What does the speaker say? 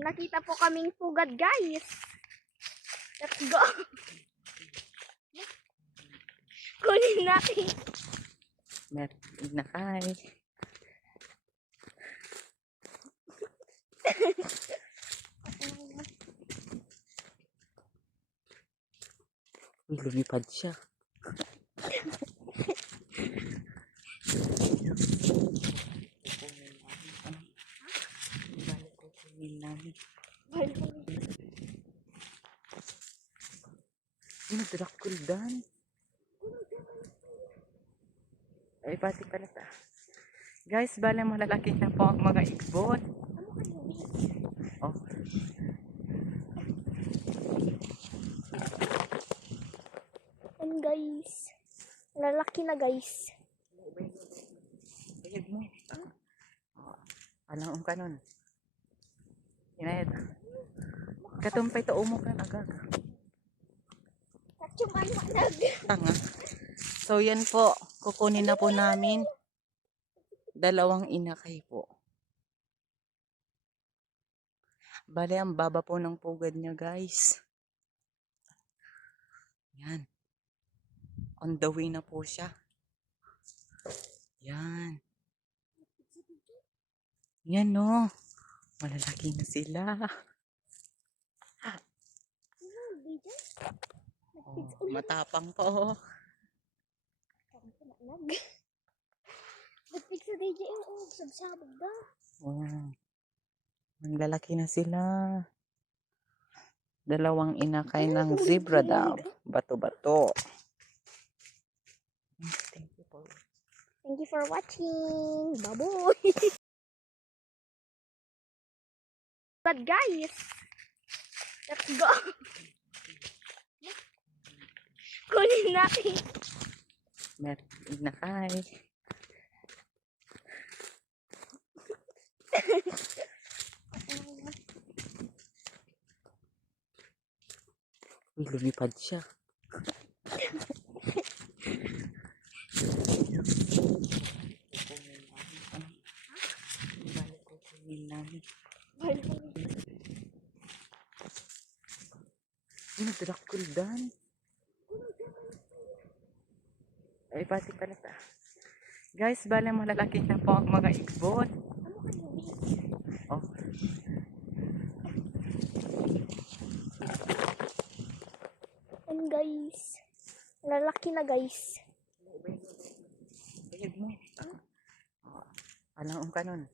nakita po kaming pugad, guys. Let's go. Kunin natin. Meron na kay. Uy, lumipad siya. Ini Drakuldan. Ay, pati pala ta. Guys, bale malalaki na po ang mga ibon. Oh. And guys, lalaki na guys. Bayad mo. Alang ka nun. Inayad. Katumpay to umo ka agag. Kachuman manag. Tanga. So yan po, kukunin na po namin. 2 inakay po. Bale, ang baba po ng pugad niya, guys. Yan. On the way na po siya. Yan. Yan, no. Malalaki na sila. Oh, matapang po. Nagpig sa DJ yung sabsabog da. Oh. Ang lalaki na sila. 2 inakay ng zebra daw. Bato-bato. Thank you for watching. Baboy. But guys, let's go. Kunin natin. Meron na kay. Uy, lumipad siya. Ini Drakuldan. Ay, pati pala ta. Guys, bale malalaki na po ang mga ibon. Oh. And guys, lalaki na guys. Bayad mo. Alang ka nun.